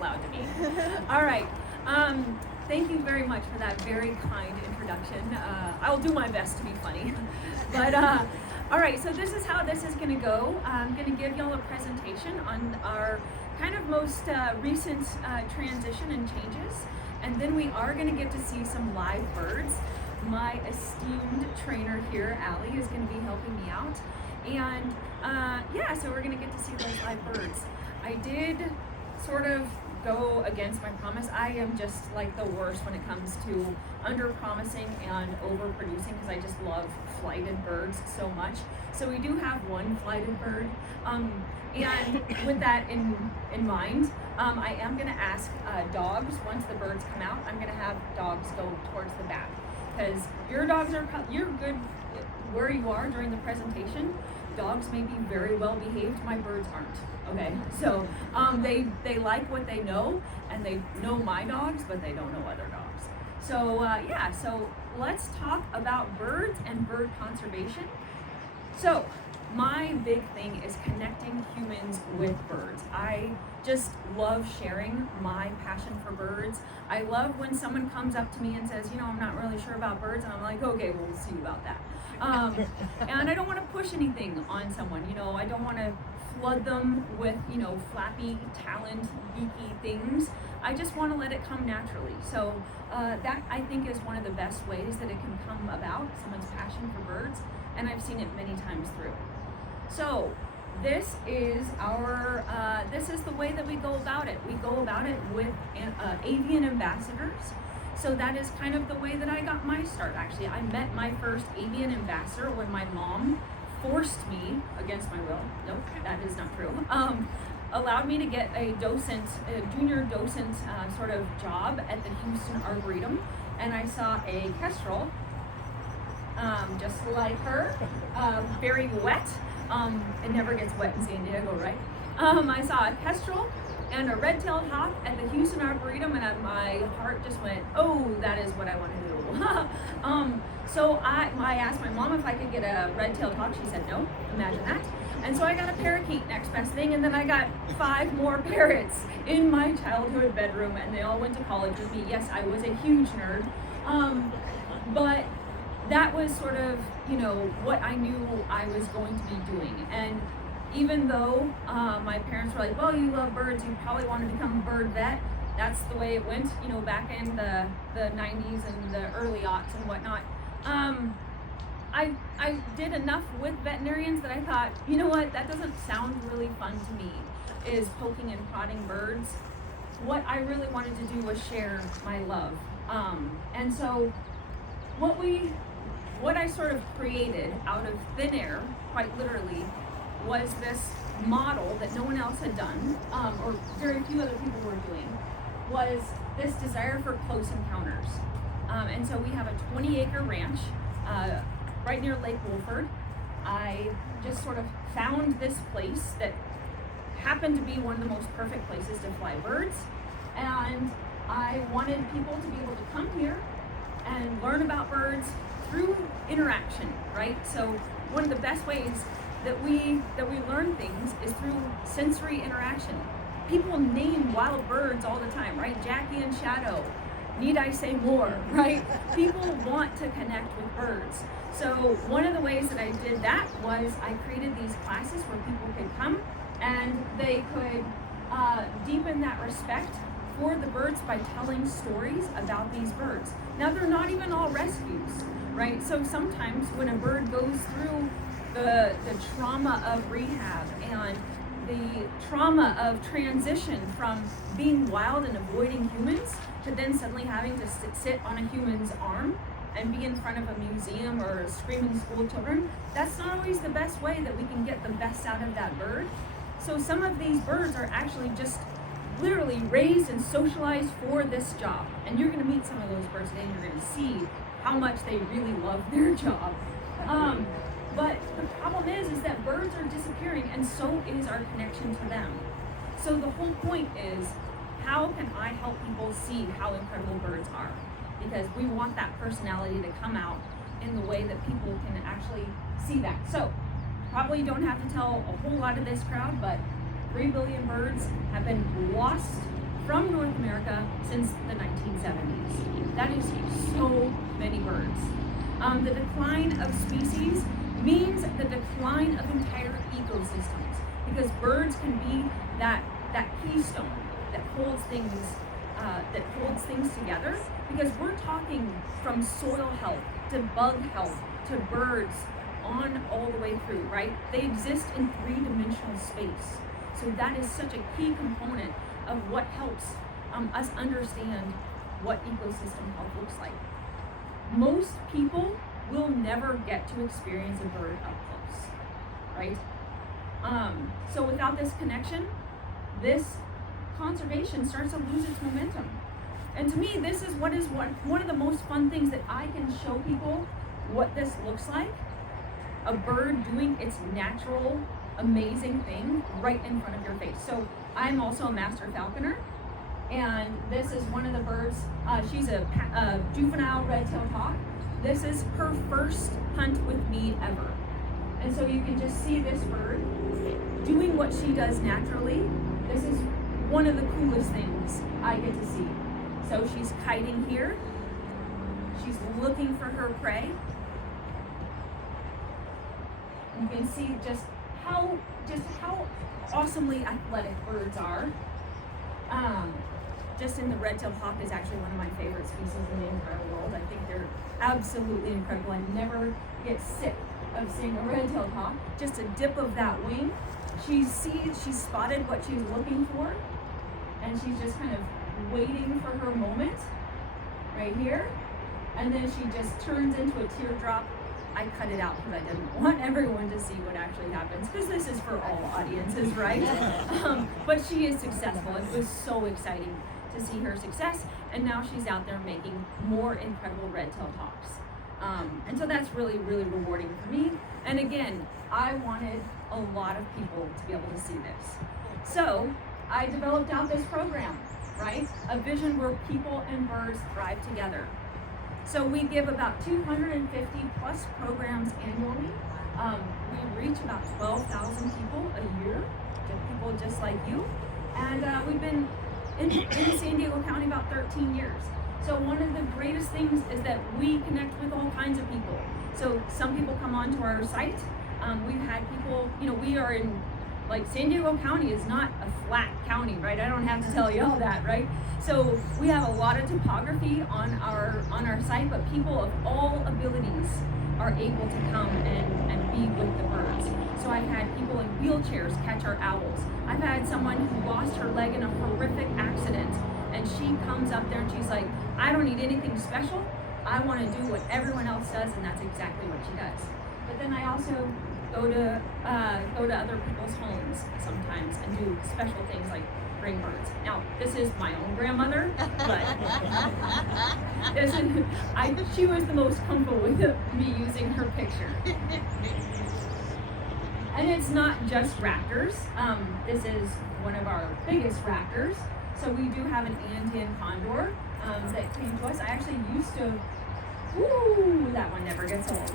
loud to me. All right. Thank you very much for that very kind introduction. I'll do my best to be funny. But all right, so this is how this is going to go. I'm going to give y'all a presentation on our kind of most recent transition and changes. And then we are going to get to see some live birds. My esteemed trainer here, Allie, is going to be helping me out. And yeah, so we're going to get to see those live birds. I did sort of go against my promise. I am just like the worst when it comes to under-promising and over-producing because I just love flighted birds so much. So we do have one flighted bird. And with that in mind, I am going to ask dogs, once the birds come out, I'm going to have dogs go towards the back. Because you're good where you are during the presentation. Dogs may be very well behaved, my birds aren't. Okay, so they like what they know, and they know my dogs, but they don't know other dogs. So yeah, so let's talk about birds and bird conservation. So my big thing is connecting humans with birds. I just love sharing my passion for birds. I love when someone comes up to me and says, you know, I'm not really sure about birds, and I'm like, okay, we'll see about that. And I don't want to push anything on someone, you know, I don't want to flood them with, you know, flappy, taloned, beaky things. I just want to let it come naturally. So that, I think, is one of the best ways that it can come about, someone's passion for birds, and I've seen it many times through. So this is this is the way that we go about it. We go about it with avian ambassadors. So that is kind of the way that I got my start, actually. I met my first avian ambassador when my mom forced me, against my will, nope, that is not true, allowed me to get a junior docent sort of job at the Houston Arboretum, and I saw a kestrel, just like her, very wet. It never gets wet in San Diego, right? I saw a kestrel and a red-tailed hawk at the Houston Arboretum, and my heart just went, oh, that is what I want to do. So I asked my mom if I could get a red-tailed hawk. She said no, imagine that. And so I got a parakeet, next best thing, and then I got 5 more parrots in my childhood bedroom, and they all went to college with me. Yes, I was a huge nerd, but that was sort of, you know, what I knew I was going to be doing. And even though my parents were like, well, you love birds, you probably want to become a bird vet, that's the way it went, you know, back in the 90s and the early aughts and whatnot. I did enough with veterinarians that I thought, you know what, that doesn't sound really fun to me, is poking and prodding birds. What I really wanted to do was share my love. And so what I sort of created out of thin air, quite literally, was this model that no one else had done, or very few other people were doing, was this desire for close encounters. And so we have a 20-acre ranch right near Lake Wolford. I just sort of found this place that happened to be one of the most perfect places to fly birds, and I wanted people to be able to come here and learn about birds through interaction, right? So one of the best ways that we learn things is through sensory interaction. People name wild birds all the time, right? Jackie and Shadow. Need I say more, right? People want to connect with birds. So one of the ways that I did that was I created these classes where people could come and they could deepen that respect for the birds by telling stories about these birds. Now, they're not even all rescues, right? So sometimes when a bird goes through the trauma of rehab and the trauma of transition from being wild and avoiding humans to then suddenly having to sit on a human's arm and be in front of a museum or screaming school children, that's not always the best way that we can get the best out of that bird. So some of these birds are actually just literally raised and socialized for this job. And you're going to meet some of those birds today and you're going to see how much they really love their job. But the problem is that birds are disappearing, and so is our connection to them. So the whole point is, how can I help people see how incredible birds are? Because we want that personality to come out in the way that people can actually see that. So probably don't have to tell a whole lot of this crowd, but 3 billion birds have been lost from North America since the 1970s. That is so many birds. The decline of species means the decline of entire ecosystems, because birds can be that keystone that holds things together. Because we're talking from soil health to bug health to birds on all the way through, right? They exist in three-dimensional space. So that is such a key component of what helps us understand what ecosystem health looks like. Most people will never get to experience a bird up close, right? So without this connection, this conservation starts to lose its momentum. And to me, this is one of the most fun things that I can show people what this looks like. A bird doing its natural, amazing thing right in front of your face. So I'm also a master falconer, and this is one of the birds. She's a juvenile red-tailed hawk. This is her first hunt with me ever. And so you can just see this bird doing what she does naturally. This is one of the coolest things I get to see. So she's kiting here. She's looking for her prey. You can see just how awesomely athletic birds are. Just in the red-tailed hawk is actually one of my favorite species in the entire world. I think they're absolutely incredible. I never get sick of seeing a red-tailed hawk. Just a dip of that wing. She's spotted what she's looking for, and she's just kind of waiting for her moment right here. And then she just turns into a teardrop. I cut it out because I didn't want everyone to see what actually happens, because this is for all audiences, right? But she is successful. It was so exciting to see her success, and now she's out there making more incredible red-tailed hawks. And so that's really, really rewarding for me. And again, I wanted a lot of people to be able to see this. So I developed out this program, right? A vision where people and birds thrive together. So we give about 250 plus programs annually. We reach about 12,000 people a year, people just like you. And we've been in San Diego County about 13 years. So one of the greatest things is that we connect with all kinds of people. So some people come onto our site. We've had people, we are in, San Diego County is not a flat county, right? I don't have to tell you all that, right? So we have a lot of topography on our site, but people of all abilities are able to come and be with the birds. So I've had people in wheelchairs catch our owls. I've had someone who lost her leg in a horrific accident, and she comes up there and she's like, I don't need anything special. I want to do what everyone else does, and that's exactly what she does. But then I also go to other people's homes sometimes and do special things like bring birds. Now, this is my own grandmother, but she was the most comfortable with me using her picture. And it's not just raptors. This is one of our biggest raptors. So we do have an Andean condor that came to us. I actually used to, that one never gets old.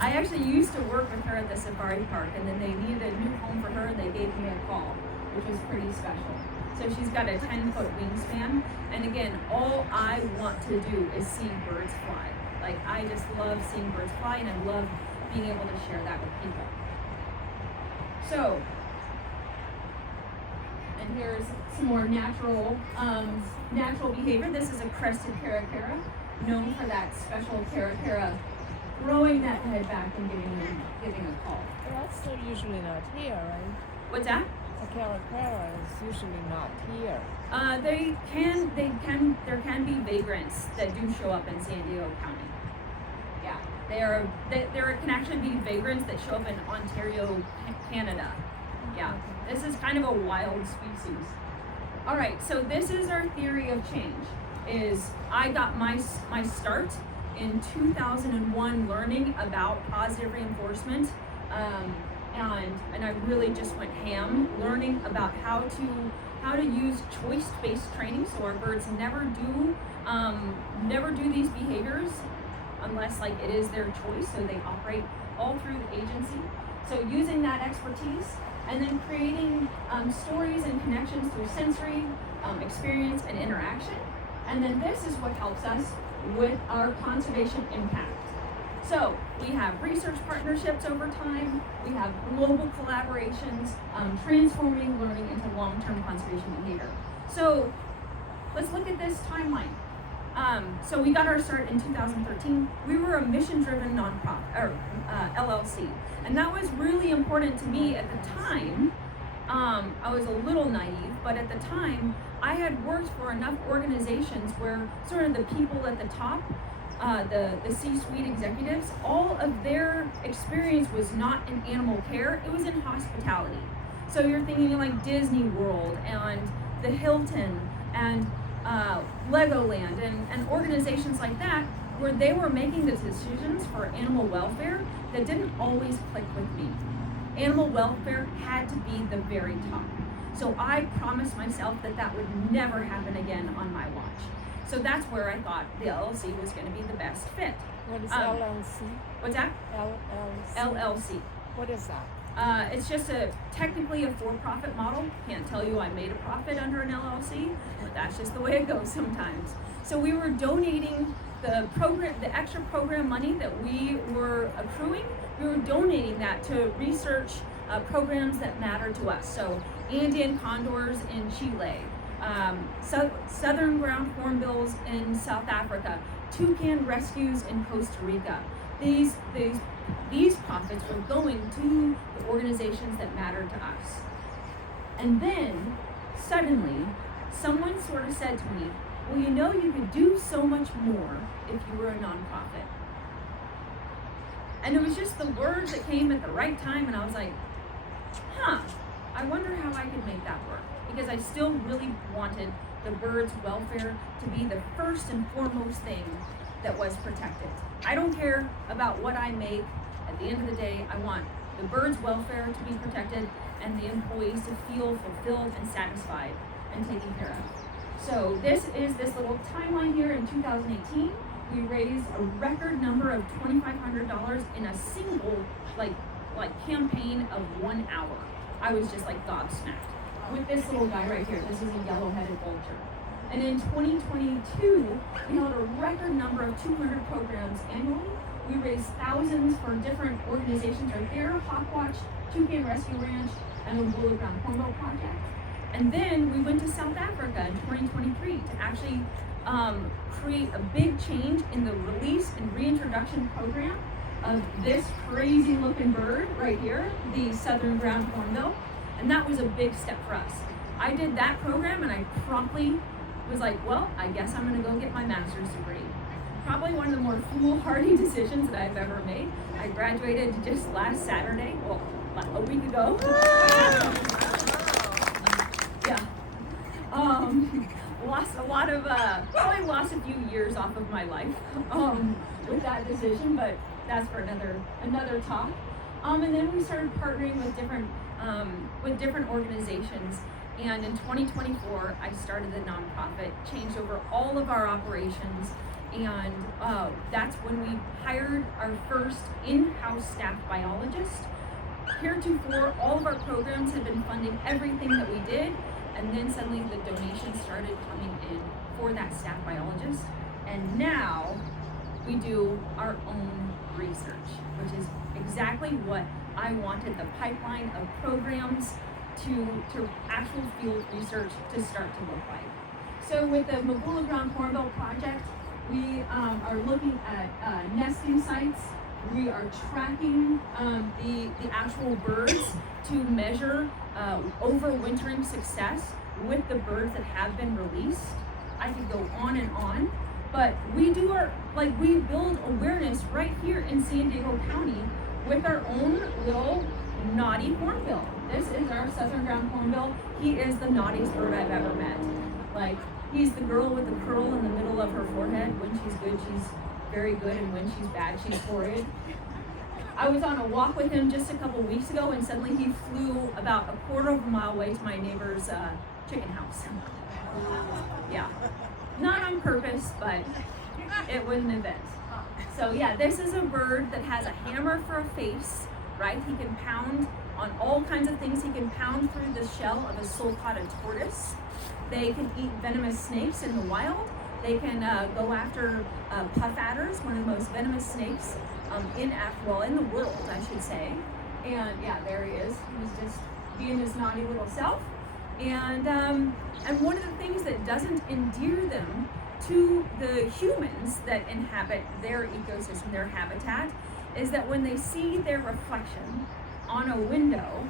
I actually used to work with her at the safari park, and then they needed a new home for her, and they gave me a call, which was pretty special. So she's got a 10-foot wingspan, and again, all I want to do is see birds fly. I just love seeing birds fly, and I love being able to share that with people. So, and here's some more natural behavior. This is a crested caracara, known for that special caracara throwing that head back and giving a call. They're also usually not here, right? What's that? A caracara is usually not here. There can be vagrants that do show up in San Diego County. Yeah, there can actually be vagrants that show up in Ontario, Canada. Yeah, this is kind of a wild species. All right, so this is our theory of change. I got my start in 2001 learning about positive reinforcement, and I really just went ham learning about how to use choice-based training, so our birds never do these behaviors unless it is their choice, so they operate all through the agency. So using that expertise and then creating stories and connections through sensory, experience and interaction. And then this is what helps us with our conservation impact. So we have research partnerships over time, we have global collaborations, transforming learning into long-term conservation behavior. So let's look at this timeline. So we got our start in 2013. We were a mission-driven nonprofit, or LLC, and that was really important to me at the time. I was a little naive, but at the time, I had worked for enough organizations where sort of the people at the top, the C-suite executives, all of their experience was not in animal care, it was in hospitality. So you're thinking like Disney World and the Hilton and Legoland and organizations like that, where they were making the decisions for animal welfare that didn't always click with me. Animal welfare had to be the very top. So I promised myself that that would never happen again on my watch. So that's where I thought the LLC was going to be the best fit. What is LLC? What's that? LLC. LLC. What is that? It's just technically a for-profit model. Can't tell you I made a profit under an LLC, but that's just the way it goes sometimes. So we were donating the extra program money that we were accruing. We were donating that to research programs that matter to us. So Andean condors in Chile, southern ground hornbills in South Africa, toucan rescues in Costa Rica. These profits were going to the organizations that mattered to us. And then, suddenly, someone sort of said to me, well, you know, you could do so much more if you were a nonprofit. And it was just the words that came at the right time, and I was like, I wonder how I could make that work. Because I still really wanted the birds' welfare to be the first and foremost thing that was protected. I don't care about what I make. At the end of the day, I want the birds' welfare to be protected and the employees to feel fulfilled and satisfied and taken care of. So this is this little timeline here in 2018. We raised a record number of $2,500 in a single like campaign of 1 hour. I was just like gobsmacked with this little guy right here. This is a yellow-headed vulture. And in 2022, we held a record number of 200 programs annually. We raised thousands for different organizations right here, Hawkwatch, Toucan Rescue Ranch, and the Woolly Ground Hornbill Project. And then we went to South Africa in 2023 to actually create a big change in the release and reintroduction program of this crazy looking bird right here, the southern ground hornbill. And that was a big step for us. I did that program and I promptly was like, well, I guess I'm gonna go get my master's degree. Probably one of the more foolhardy decisions that I've ever made. I graduated just last Saturday, well, a week ago. Yeah. Lost a lot of, probably lost a few years off of my life with that decision, but that's for another talk. And then we started partnering with different organizations. And in 2024, I started the nonprofit, changed over all of our operations, and that's when we hired our first in-house staff biologist. Heretofore, all of our programs had been funding everything that we did, and then suddenly the donations started coming in for that staff biologist. And now we do our own research, which is exactly what I wanted the pipeline of programs to actual field research to start to look like. So with the Woolly Ground Hornbill Project, we are looking at nesting sites. We are tracking the actual birds to measure overwintering success with the birds that have been released. I could go on, but we build awareness right here in San Diego County with our own little naughty hornbill. This is our southern ground hornbill. He is the naughtiest bird I've ever met. Like, he's the girl with the curl in the middle of her forehead. When she's good, she's very good, and when she's bad, she's horrid. I was on a walk with him just a couple weeks ago, and suddenly he flew about a quarter of a mile away to my neighbor's chicken house. Yeah, not on purpose, but it was an event. So yeah, this is a bird that has a hammer for a face, right? He can pound on all kinds of things. He can pound through the shell of a sulcata tortoise. They can eat venomous snakes in the wild. They can go after puff adders, one of the most venomous snakes in the world, I should say. And yeah, there he is. He's just being his naughty little self. And one of the things that doesn't endear them to the humans that inhabit their ecosystem, their habitat, is that when they see their reflection on a window,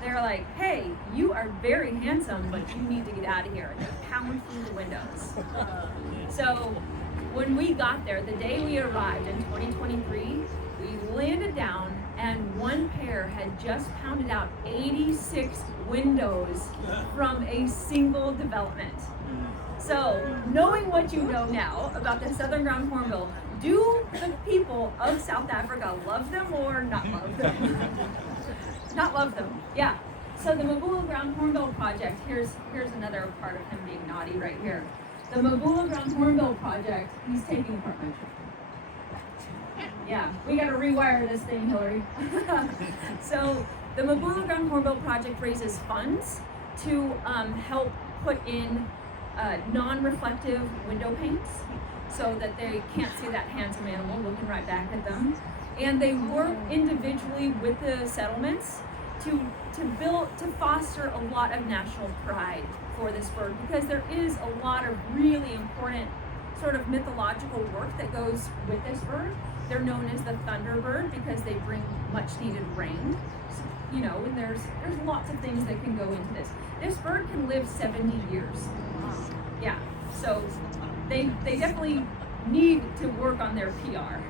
they're like, hey, you are very handsome, but you need to get out of here. And they pound through the windows. So when we got there, the day we arrived in 2023, we landed down and one pair had just pounded out 86 windows from a single development. So knowing what you know now about the southern ground hornbill, do the people of South Africa love them or not love them? Not love them, yeah. So the Mabula Ground Hornbill Project, here's another part of him being naughty right here. The Mabula Ground Hornbill Project, he's taking apart my tree. Yeah, we gotta rewire this thing, Hillary. So the Mabula Ground Hornbill Project raises funds to help put in non-reflective window paints so that they can't see that handsome animal looking right back at them. And they work individually with the settlements to foster a lot of national pride for this bird, because there is a lot of really important sort of mythological work that goes with this bird. They're known as the thunderbird because they bring much needed rain. So, you know, and there's lots of things that can go into this. This bird can live 70 years. Yeah, so they definitely need to work on their PR.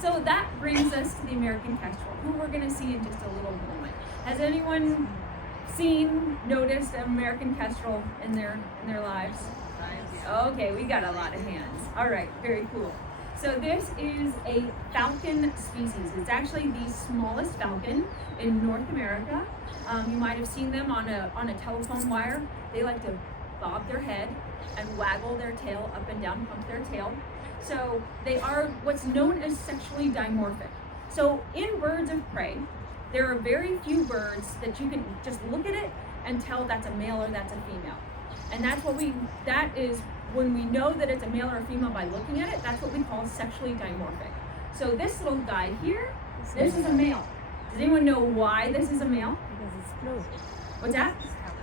So that brings us to the American kestrel, who we're going to see in just a little moment. Has anyone noticed an American kestrel in their lives? Okay, we got a lot of hands. All right, very cool. So this is a falcon species. It's actually the smallest falcon in North America. You might have seen them on a telephone wire. They like to bob their head and waggle their tail up and down, pump their tail. So they are what's known as sexually dimorphic. So in birds of prey, there are very few birds that you can just look at it and tell that's a male or that's a female. And that is when we know that it's a male or a female by looking at it, that's what we call sexually dimorphic. So this little guy here, this is a male. Does anyone know why this is a male? Because it's blue. What's that?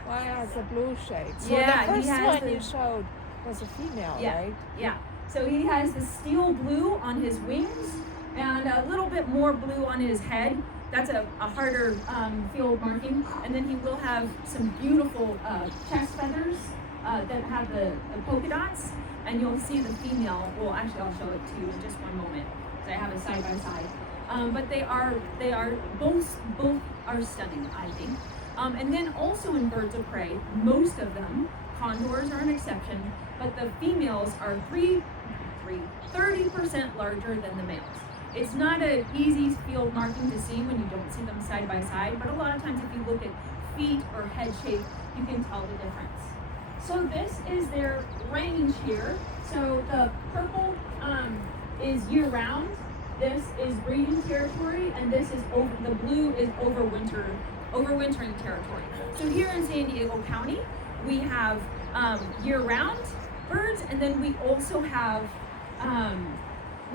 Why has a blue shade? So Yeah, the he first has one you showed was a female, Yeah, right? yeah. So he has the steel blue on his wings and a little bit more blue on his head. That's a harder field marking. And then he will have some beautiful chest feathers that have the polka dots. And you'll see the female, well actually I'll show it to you in just one moment. So I have it side by side. But they are both are stunning, I think. And then also in birds of prey, most of them, condors are an exception, but the females are 30% larger than the males. It's not an easy field marking to see when you don't see them side by side, but a lot of times if you look at feet or head shape, you can tell the difference. So this is their range here. So the purple is year-round, this is breeding territory, and this is the blue is overwintering territory. So here in San Diego County, we have year-round birds, and then we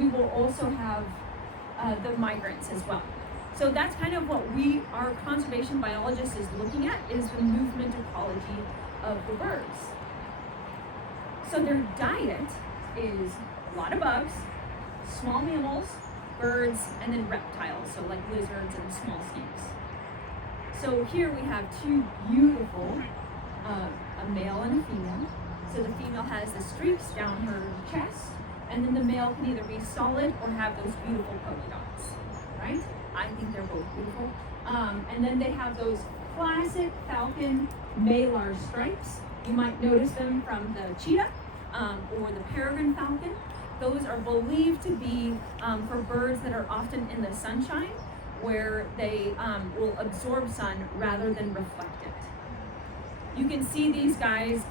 will also have the migrants as well. So that's kind of what our conservation biologist is looking at, is the movement ecology of the birds. So their diet is a lot of bugs, small mammals, birds, and then reptiles, so like lizards and small snakes. So here we have two beautiful, a male and a female. So the female has the streaks down her chest, and then the male can either be solid or have those beautiful polka dots, right? I think they're both beautiful. And then they have those classic falcon malar stripes. You might notice them from the cheetah or the peregrine falcon. Those are believed to be for birds that are often in the sunshine, where they will absorb sun rather than reflect it. You can see these guys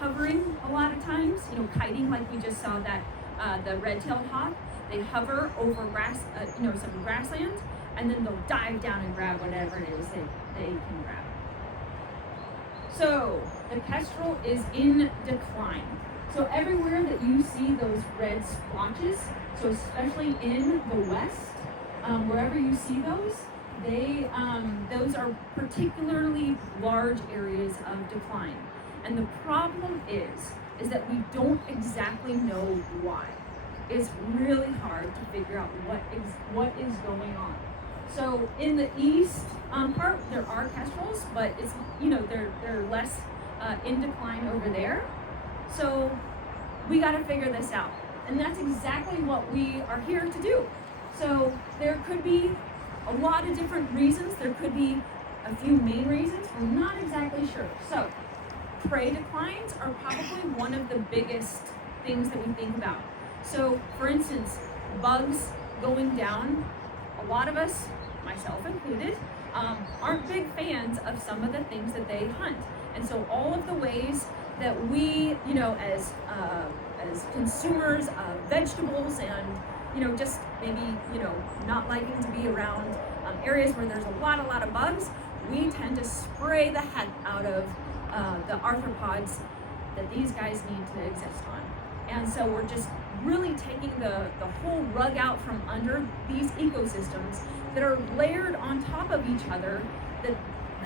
hovering a lot of times, kiting, like we just saw that the red-tailed hawk. They hover over some grassland, and then they'll dive down and grab whatever it is they can grab. So the kestrel is in decline. So everywhere that you see those red splotches, so especially in the west, wherever you see those, those are particularly large areas of decline. And the problem is that we don't exactly know why. It's really hard to figure out what is going on. So in the east part, there are kestrels, but it's they're less in decline over there. So we got to figure this out, and that's exactly what we are here to do. So there could be a lot of different reasons. There could be a few main reasons. We're not exactly sure. So prey declines are probably one of the biggest things that we think about. So for instance, bugs going down. A lot of us, myself included, aren't big fans of some of the things that they hunt. And so all of the ways that we, as consumers of vegetables and, just maybe, not liking to be around areas where there's a lot of bugs, we tend to spray the heck out of the arthropods that these guys need to exist on. And so we're just really taking the whole rug out from under these ecosystems that are layered on top of each other that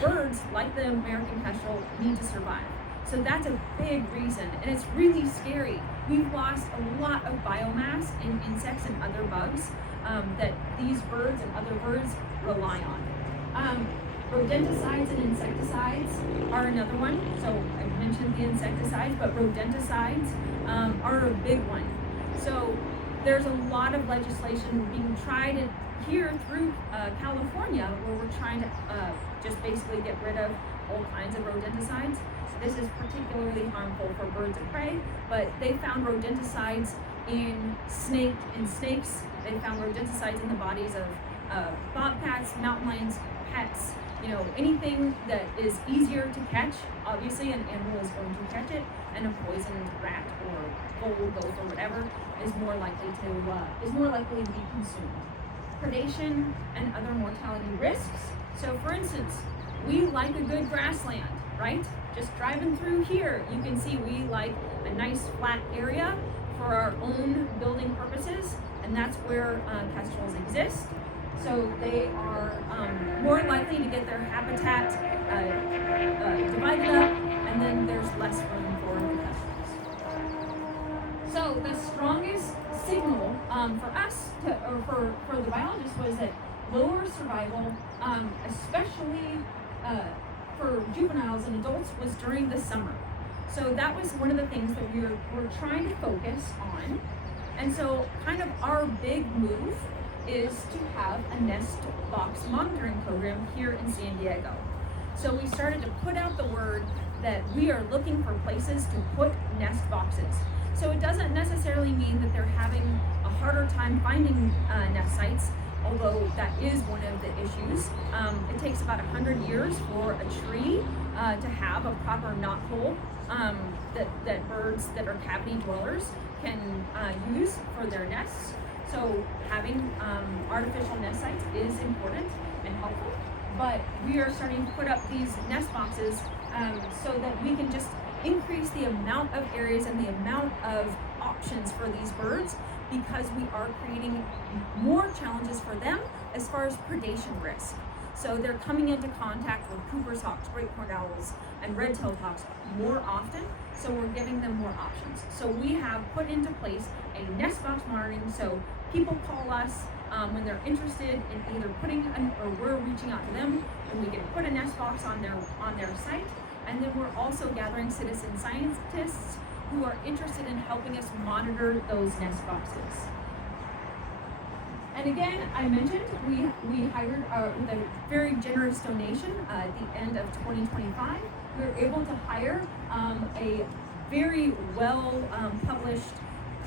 birds like the American kestrel need to survive. So that's a big reason, and it's really scary. We've lost a lot of biomass in insects and other bugs that these birds and other birds rely on. Rodenticides and insecticides are another one. So I mentioned the insecticides, but rodenticides are a big one. So there's a lot of legislation being tried here through California, where we're trying to just basically get rid of all kinds of rodenticides. This is particularly harmful for birds of prey, but they found rodenticides in snakes. They found rodenticides in the bodies of bobcats, mountain lions, pets. Anything that is easier to catch. Obviously, an animal is going to catch it, and a poisoned rat or gold goat or whatever is more likely to be consumed. Predation and other mortality risks. So, for instance, we like a good grassland, right? Just driving through here, you can see we like a nice flat area for our own building purposes, and that's where kestrels exist. So they are more likely to get their habitat divided up, and then there's less room for the kestrels. So the strongest signal for us, or for the biologists, was that lower survival, especially for juveniles and adults, was during the summer. So that was one of the things that we're trying to focus on. And so kind of our big move is to have a nest box monitoring program here in San Diego. So we started to put out the word that we are looking for places to put nest boxes. So it doesn't necessarily mean that they're having a harder time finding nest sites, although that is one of the issues. It takes about 100 years for a tree to have a proper knot hole that birds that are cavity dwellers can use for their nests. So having artificial nest sites is important and helpful, but we are starting to put up these nest boxes so that we can just increase the amount of areas and the amount of options for these birds, because we are creating more challenges for them as far as predation risk. So they're coming into contact with Cooper's hawks, great horned owls, and red-tailed hawks more often, so we're giving them more options. So we have put into place a nest box monitoring, so people call us when they're interested in either or we're reaching out to them, and we can put a nest box on their site, and then we're also gathering citizen scientists who are interested in helping us monitor those nest boxes. And again, I mentioned we hired with a very generous donation at the end of 2025. We were able to hire a very well published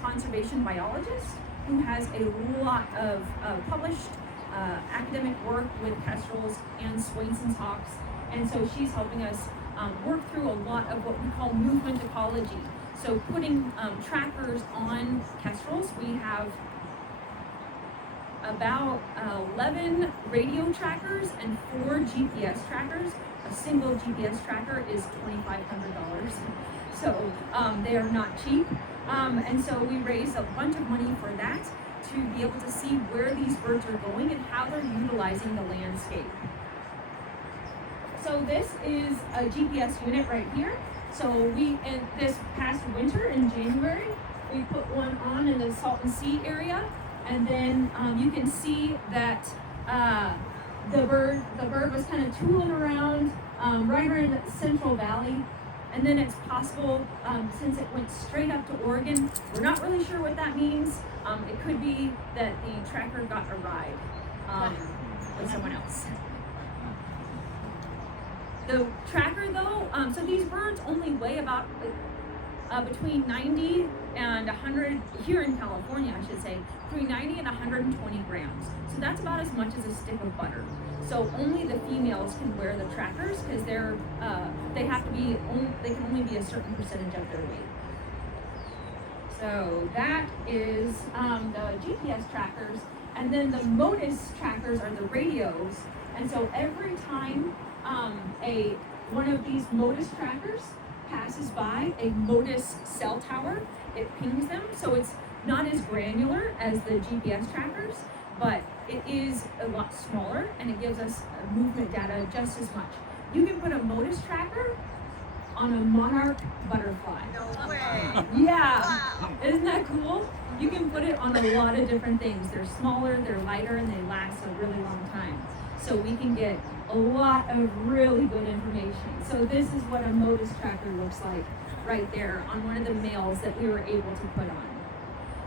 conservation biologist who has a lot of published academic work with kestrels and Swainson's hawks. And so she's helping us work through a lot of what we call movement ecology. So putting trackers on kestrels. We have about 11 radio trackers and 4 GPS trackers a single GPS tracker is $2,500. So they are not cheap. And so we raised a bunch of money for that to be able to see where these birds are going and how they're utilizing the landscape. So this is a GPS unit right here. So in this past winter in January, we put one on in the Salton Sea area, and then you can see that the bird was kind of tooling around right around the Central Valley. And then it's possible, since it went straight up to Oregon, we're not really sure what that means. It could be that the tracker got a ride with someone else. The tracker though, so these birds only weigh about between 90 and 100, here in California I should say, between 90 and 120 grams. So that's about as much as a stick of butter. So only the females can wear the trackers because they have to be, they can only be a certain percentage of their weight. So that is the GPS trackers, and then the MODIS trackers are the radios. And so every time one of these MODIS trackers passes by a MODIS cell tower, it pings them. So it's not as granular as the GPS trackers, but it is a lot smaller and it gives us movement data just as much. You can put a MODIS tracker on a monarch butterfly. No way. Yeah. Wow. Isn't that cool? You can put it on a lot of different things. They're smaller, they're lighter, and they last a really long time. So we can get a lot of really good information. So this is what a MODIS tracker looks like right there on one of the males that we were able to put on.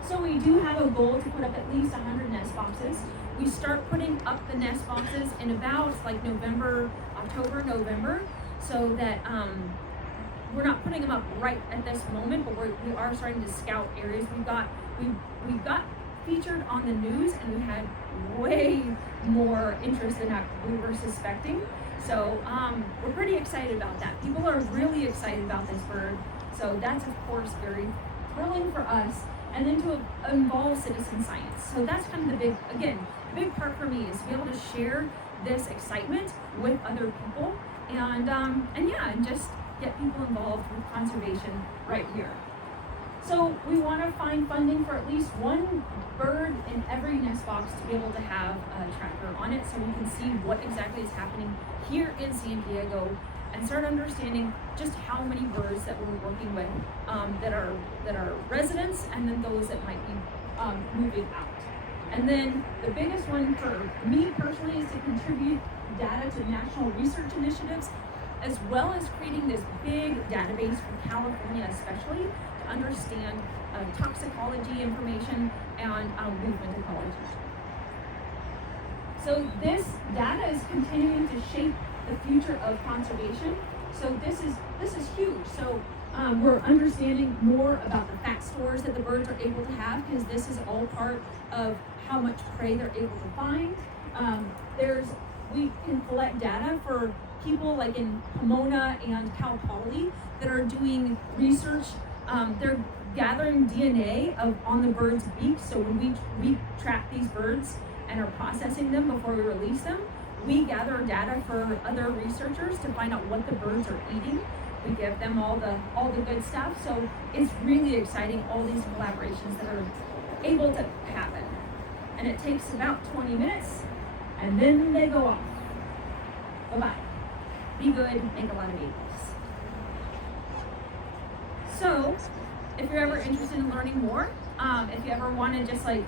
So we do have a goal to put up at least 100 nest boxes. We start putting up the nest boxes in about like October, November, so that we're not putting them up right at this moment, but we are starting to scout areas. We got featured on the news, and we had way more interest than we were suspecting. So we're pretty excited about that. People are really excited about this bird. So that's of course very thrilling for us. And then to involve citizen science. So that's kind of the big part for me is to be able to share this excitement with other people and just get people involved with conservation right here. So we want to find funding for at least one bird in every nest box to be able to have a tracker on it so we can see what exactly is happening here in San Diego and start understanding just how many birds that we're working with that are residents, and then those that might be moving out. And then the biggest one for me personally is to contribute data to national research initiatives, as well as creating this big database for California especially to understand toxicology information and movement ecology. So this data is continuing to shape the future of conservation. So this is huge. So we're understanding more about the fat stores that the birds are able to have, because this is all part of how much prey they're able to find. We can collect data for people like in Pomona and Cal Poly that are doing research. They're gathering DNA on the bird's beak. So when we trap these birds and are processing them before we release them, we gather data for other researchers to find out what the birds are eating. We give them all the good stuff. So it's really exciting, all these collaborations that are able to happen. And it takes about 20 minutes, and then they go off. Bye-bye. Be good, make a lot of babies. So, if you're ever interested in learning more, if you ever want to just like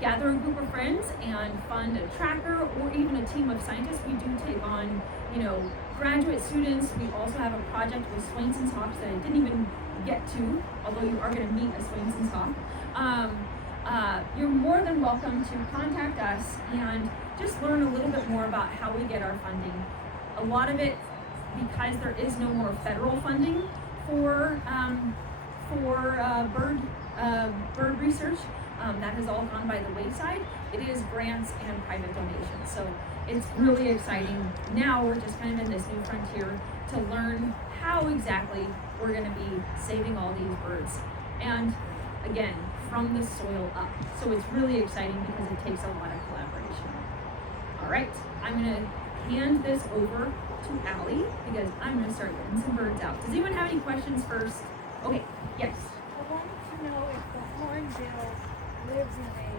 gather a group of friends and fund a tracker or even a team of scientists, we do take on, graduate students. We also have a project with Swainson's hawks that I didn't even get to, although you are going to meet a Swainson's hawk. You're more than welcome to contact us and just learn a little bit more about how we get our funding. A lot of it, because there is no more federal funding for bird research, that has all gone by the wayside. It is grants and private donations. So it's really exciting. Now we're just kind of in this new frontier to learn how exactly we're going to be saving all these birds. And again, from the soil up. So it's really exciting because it takes a lot of collaboration. All right, I'm going to hand this over to Allie because I'm going to start getting some birds out. Does anyone have any questions first? Okay, yes. I wanted to know if the hornbill lives in a